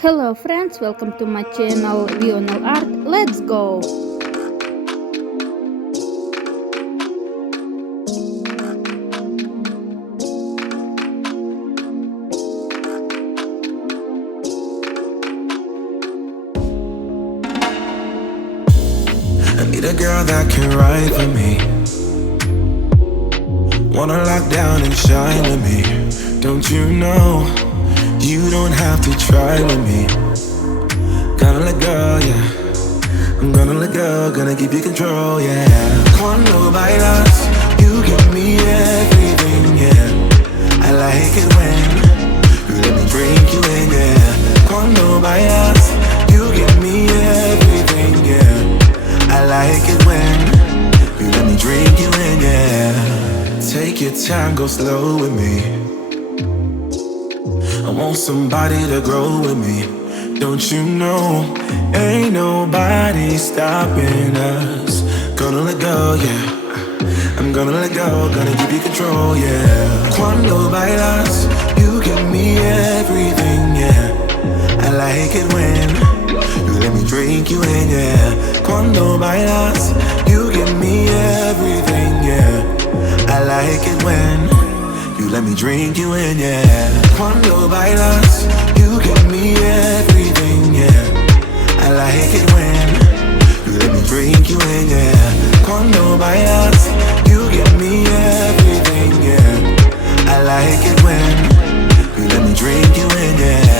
Hello friends, welcome to my channel Vional Art. Let's go! I need a girl that can ride for me. Wanna lock down and shine with me. Don't you know you don't have to try with me. Gonna let go, yeah. I'm gonna let go, gonna keep you control, yeah. Cuando bailas, you give me everything, yeah. I like it when you let me drink you in, yeah. Cuando bailas, you give me everything, yeah. I like it when you let me drink you in, yeah. Take your time, go slow with me. I want somebody to grow with me. Don't you know, ain't nobody stopping us. Gonna let go, yeah. I'm gonna let go, gonna give you control, yeah. Cuando bailas, you give me everything, yeah. I like it when you let me drink you in, yeah. Cuando bailas, you give me everything, yeah. I like it when you let me drink you in, yeah. Cuando bailas, you give me everything, yeah. I like it when you let me drink you in, yeah. Cuando bailas, you give me everything, yeah. I like it when you let me drink you in, yeah.